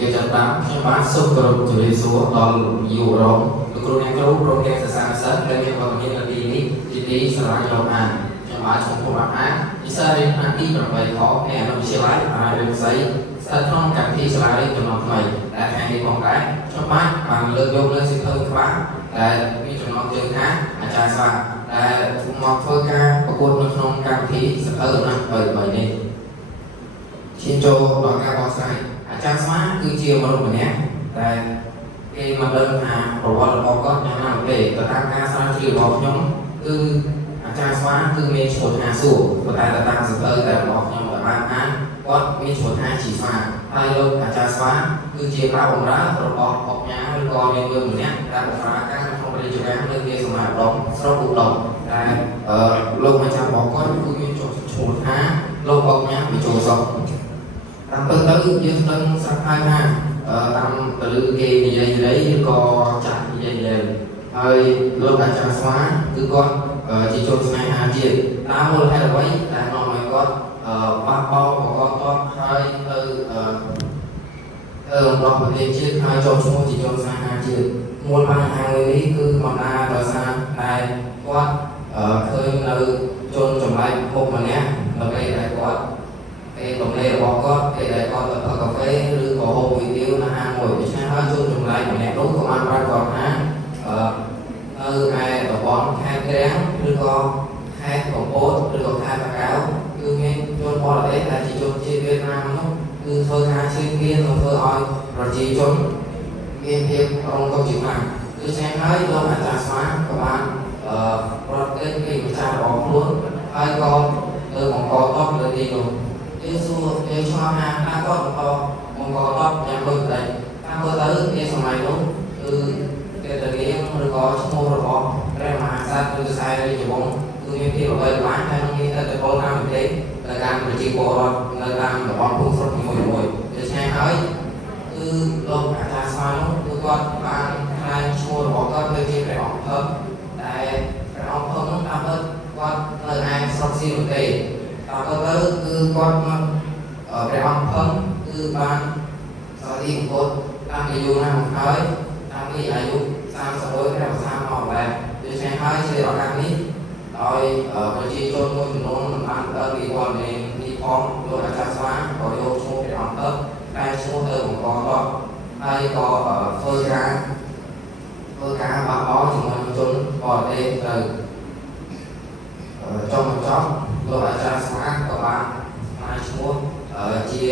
ជាចាប់តាមខ្ញុំបានសូមគោរពជម្រាបសួរដល់យុវរងលោកគ្រូអ្នកគ្រូព្រមទាំងសិស្សានុសិស្សដែលមានវត្តមាននៅទីនេះជាទីស្រឡាញ់លោកអានខ្ញុំបានឈ្មោះអានវិសារៀនអានទី8ខនៃអនុវិទ្យាល័យអារាមសីស្ថិតក្នុងកម្មវិធីសាលារៀនចំណងថ្មីដែលថ្ងៃនេះផងដែរខ្ញុំបានលើកយកលើសិភៅក្បាលដែលមានចំណងជើងថាអាចារ្យស្វាដែលមកធ្វើការប្រកួតនៅក្នុងកម្មវិធីសិភៅអំណាច3នេះឈានចូលដល់ការបកស្រាយអាចារ្យស្វាគឺជាមនុស្សម្នាក់ដែលគេមិនដឹងថាប្រវត្តិរបស់គាត់យ៉ាងណាទេទៅតាមការស្រាវជ្រាវរបស់ខ្ញុំគឺអាចារ្យស្វាគឺមានឈ្មោះថាសួរប៉ុន្តែទៅតាមសៀវភៅដែលរបស់ខ្ញុំបានអានគាត់មានឈ្មោះថាជីស្វាហើយលោកអាចារ្យស្វាគឺជាប្រាក់បម្រើរបស់អុកញ៉ាឬក៏នាងយើងម្នាក់ដែលបម្រើការក្នុងរាជការនៅទីសមាគមស្រុកឧត្តមតែលោកម្ចាស់របស់គាត់គឺមានឈ្មោះថាលោកអុកញ៉ាវិជុលសុខតាមពិតទៅយើងនឹងស្រាប់ហើយថាតាមទៅលើគេនិយាយឬក៏ចាស់និយាយហើយលោកអាចារ្យស្វាគឺគាត់ជាជនស្នេហាជាតិតាមមូលហេតុអ្វីដែលនាំឲ្យគាត់បោះបោប្រកបតបហើយទៅរំដោះប្រទេសជាតិហើយចូលឈ្មោះជាជនស្នេហាជាតិមូលបញ្ហាមួយនេះគឺបណ្ដាដោយសារតែគាត់ឃើញនៅជនចម្លែកមុខម្នាក់នៅពេលដែលគាត់ពេលទំនេររបស់គាត់ពេលដែលគាត់ទៅផឹកកាហ្វេឬក៏ហូបគុយទាវនៅហាងមួយដូច្នេះហើយជនចម្លែកម្នាក់នោះក៏បានប្រាប់គាត់ថានៅឯតំបន់ខេត្តក្រាំងឬក៏ខេត្តកំពតឬក៏ខេត្តតាកែវគឺមានជនបរទេសដែលជាជនជាតិវៀតណាមនោះគឺធ្វើការឈឺគៀននិងធ្វើឲ្យប្រជាជនមានភាពរងទុក្ខជាខ្លាំងដូច្នេះហើយលោកអាចារ្យស្វាក៏បានប្រត់គេពីម្ចាស់របស់ខ្លួនហើយក៏ទៅបង្កតបលើទីនោះយើងសួរយើងឆ្លងថាតើគាត់បង្កតបយ៉ាងដូចម្តេចតាមមើលទៅជាសម័យនោះគឺគេទៅរៀនឬក៏ឈ្មោះរបស់ព្រះមហាក្សត្រឬខ្សែរាជវង្សគឺមានភាពល្បីល្បាញហើយមានឥទ្ធិពលតាមប្រទេសនៅតាមប្រជាពលរដ្ឋនៅតាមតំបន់ភូមិស្រុកនីមួយៗដូច្នេះហើយគឺលោកអាចារ្យស្វានោះគឺគាត់បានខ្លាយឈ្មោះរបស់គាត់ទៅជាព្រះអង្គភឹកតែព្រះអង្គភឹកនោះតាមពិតគាត់នៅឯស្រុកស៊ីនោះទេតាមពិតទៅគឺគាត់មកព្រះអង្គភឹកគឺបានសាលីអង្គតតាំងពីយូរណាស់មកហើយតាំងពីអាយុ31ព្រះវស្សាមកដែរដូច្នេះហើយជាឱកាសនេះដោយប្រជាជនមួយចំនួនមិនបានដល់ពីព័ត៌មាននេះផងលោកអាចារ្យស្វាក៏យកឈ្មោះព្រះអង្គភឹកតែឈ្មោះទៅបង្កតបហើយក៏ធ្វើការបោះបោជាមួយជនបរទេសទៅចុងបញ្ចប់លោកអាចារ្យស្វាក៏បានផ្ញើឈ្មោះជា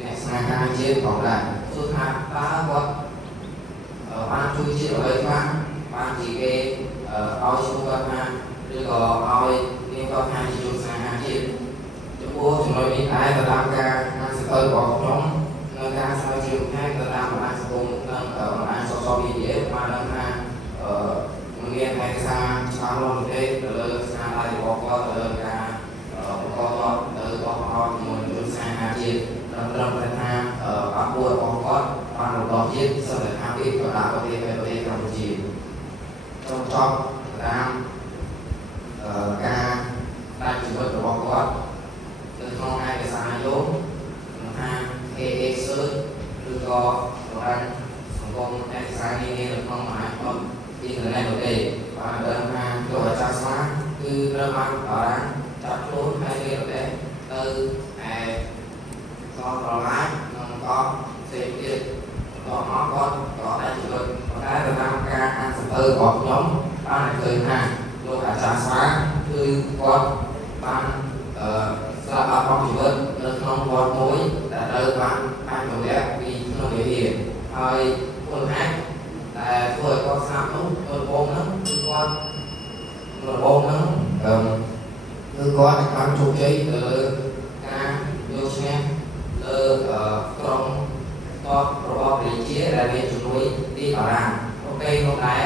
អ្នកស្នេហាជាតិផងដែរគឺថាតើគាត់បានជួយជាតិអ្វីខ្លះបានជាគេឲ្យឈ្មោះគាត់ថាឬក៏ឲ្យមានគាត់ថាជាជនស្នេហាជាតិចំពោះចំណុចនេះដែរទៅតាមការអានសៀវភៅរបស់ខ្ញុំនៅការស្រាវជ្រាវផ្នែកទៅតាមបណ្ដាញសង្គមនិងបណ្ដាញ social media បានដឹងថាមានឯកសារច្បាស់លាស់ទេទៅលើស្នាដៃរបស់គាត់ទៅលើការបង្កតបទៅបោះបោជាមួយជនស្នេហាជាតិត្រឹមថាអពុធរបស់គាត់បានរំដោះជាតិសន្តិភាពក៏ដាក់ប្រទេសកម្ពុជាtrong chọnតាមការដាច់ជីវិតរបស់គាត់នៅក្នុងឯកសារយោងថា KX ឬក៏បណ្ដាញសង្គមឯកសារនានានៅក្នុងមហាជនអ៊ីនធឺណិតនោះទេបានដឹងថាលោកអាចារ្យស្វាគឺត្រូវបានបារាំងចាប់ខ្លួនហើយគេទៅឯសប្រឡាយនិងក៏ផ្សេងទៀតដល់មកគាត់ក៏ដាច់ជីវិតប៉ុន្តែទៅតាមការអានសៀវភៅរបស់ខ្ញុំបានឃើញថាលោកអាចារ្យស្វាគឺគាត់បានស្លាប់បាត់បង់ជីវិតនៅក្នុងវត្តមួយដែលត្រូវបានអាចទម្លាក់ពីក្នុងវិហារហើយពលហេតុដែលធ្វើឲ្យគាត់ស្លាប់នោះដំបូងហ្នឹងគឺគាត់បានជោគជ័យទៅលើការយកឈ្នះលើក្រុមតបរបស់រាជាដែលមានជំនួយពីបារាំងអូខេនោះដែរ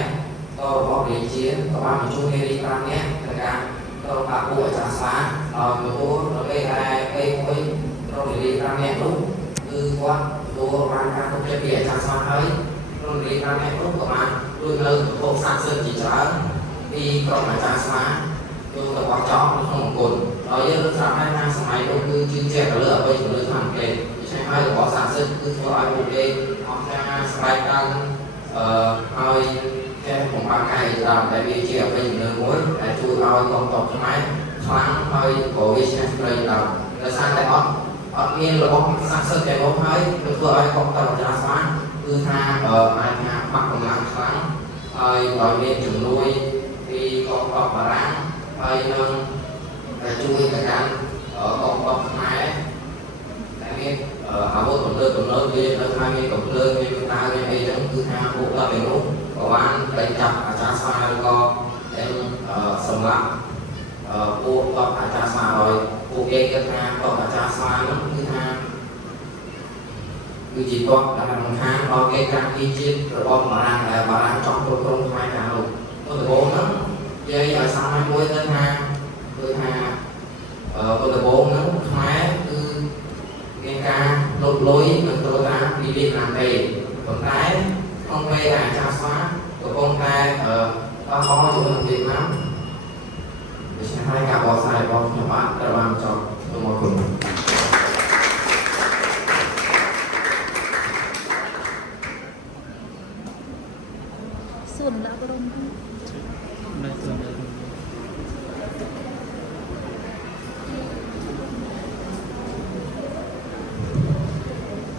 តបរបស់រាជាក៏បានបញ្ជូននារី5នាក់ទៅការក្រុមបាក់ពួកអាចារ្យស្វាដោយទទួលនៅពេលដែលពេលមួយក្រុមនារី5នាក់នោះគឺគាត់ទទួលបានការទុកចិត្តពីអាចារ្យស្វាហើយក្រុមនារី5នាក់នោះក៏បានជួយនៅវត្ថុស័ក្តិសិទ្ធិជាច្រើនពីក្រុមអាចារ្យស្វាយកទៅបោះចោលនៅក្នុងអង្គរដោយយើងស្រាប់ហើយថាសម័យនោះគឺជឿជាក់ទៅលើអ្វីទៅលើឆ្នាំគេដូច្នេះហ ហើយរបស់សាស្ត្រគឺធ្វើឲ្យពួកគេអស់ការស្បែកដល់ហើយចេះបំផាត់កាយដល់តែវាជាអ្វីមួយដែលជួយឲ្យកងទ័ពខ្មែរខ្លាំងហើយក៏វាឆ្នះព្រៃដល់ដោយសារតែអត់មានរបស់សាស្ត្រទាំងនោះហើយគឺធ្វើឲ្យកងទ័ពអាចារ្យស្មានគឺថាអាចថាបាក់កម្លាំងខ្លាំងហើយដោយមានជំនួយពីកងទ័ពបារាំងហើយនឹងជួយទៅកាន់កងទ័ពខ្មែរតែមានអាវុធទំនើបវានៅថាមានកំភ្លើងមានតាមានអីចឹងគឺថាពួកគាត់ទាំងនោះក៏បានដេញចាប់អាចារ្យស្វាឬក៏សម្រាប់ពួកគាត់អាចារ្យស្វាឲ្យពួកគេគិតថាគាត់អាចារ្យស្វានោះគឺថាគឺជាគាត់ដែលបង្ហាញដល់គេការពីជាតិរបស់បារាំងដែលបារាំងចង់គ្រប់គ្រងខ្មែរខាងនោះទៅដំបូងហ្នឹងនិយាយឲ្យសាមញ្ញមួយទៅថាគឺថាទៅដំបូងហ្នឹងខ្មែរគឺមានការលុបលុយនិងត្រួតត្រាពីវៀតណាមទេប៉ុន្តែក្នុងពេលដែលអាចារ្យស្វាកំពុងតែបោះបោជាមួយនឹងវៀតណាមដូច្នេះហើយការបកស្រាយរបស់ខ្ញុំបាទត្រូវបានចប់ទៅមកគុណសួនដាក់ក្រុមនៅសួន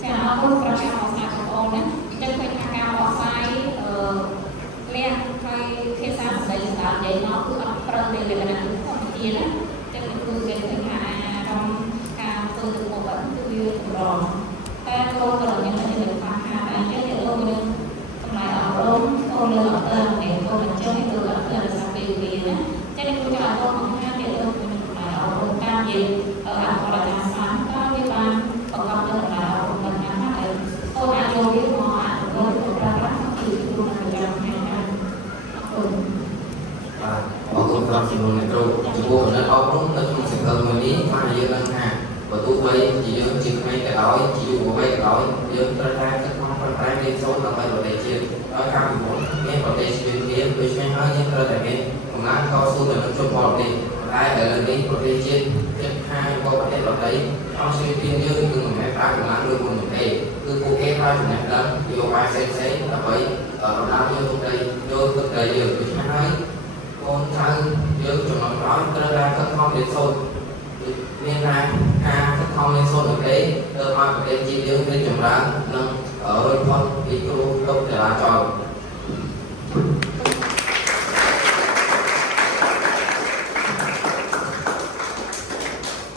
ចាអរគុណប្រកាសរបស់សាស្ត្របងអូនណាចឹងឃើញថាការបកស្រាយលះហើយភាសាស្ដីស្ដាប់និយាយមកគឺអត់ប្រឹងទេលក្ខណៈគឺធម្មតាណាចឹងគឺគេឃើញថាអារម្មណ៍ការធ្វើទៅមុខគឺវាកម្រតែកូនក៏មានតែលើខ្វះខាតដែរចឹងលោកមានតម្លៃអប់រំកូនលើអត់ទៅនេះកូនមិនចឹងគឺអត់ទៅសាពីវាណាចឹងគូចង់ឲ្យកូនបង្ហាញទៅលោកមានតម្លៃអប់រំតាមនិយាយអបអរសាស្ត្រក៏វាបានបង្កប់ទៅតម្លៃអប់រំដល់ណាស់ហើយកូនអាចយកវាមកអនុវត្តទៅប្រើប្រាស់គឺគ្រូនឹងចាំថ្ងៃណាអរគុណបាទអរគុណដល់ជំនួយអ្នកគ្រូចំពោះគណិតអប់រំនៅក្នុងសង្គមមួយនេះបានយើងនឹងថាបើទោះបីជាយើងជាក្មេងក៏ដោយជាយុវវ័យក៏ដោយយើងត្រូវតែគិតមកប្រែរៀនសូត្រដើម្បីប្រទេសជាតិដោយការពិវត្តមានប្រទេសជាតិមានដូច្នេះហើយយើងត្រូវតែមានកម្លាំងតស៊ូទៅនឹងជនបរទេសតែឥឡូវនេះប្រទេសជាតិជិតខាងក៏ប្រទេសដទៃអស់ជាពីយើងគឺមិនមែនប្រើកម្លាំងដូចមុនទេគឺពួកគេប្រើចំណេះដឹងនយោបាយផ្សេងៗដើម្បីដណ្ដើមយកទឹកដីយើងដូច្នេះហើយកូនចៅយើងចំនួនក្រោយត្រូវតែខិតខំរៀនសូត្រមានតែការខិតខំរៀនសូត្រនោះទេទើបឲ្យប្រទេសជាតិយើងរីកចម្រើននិងរួចផុតពីគ្រោះទុក្ខចរាចរណ៍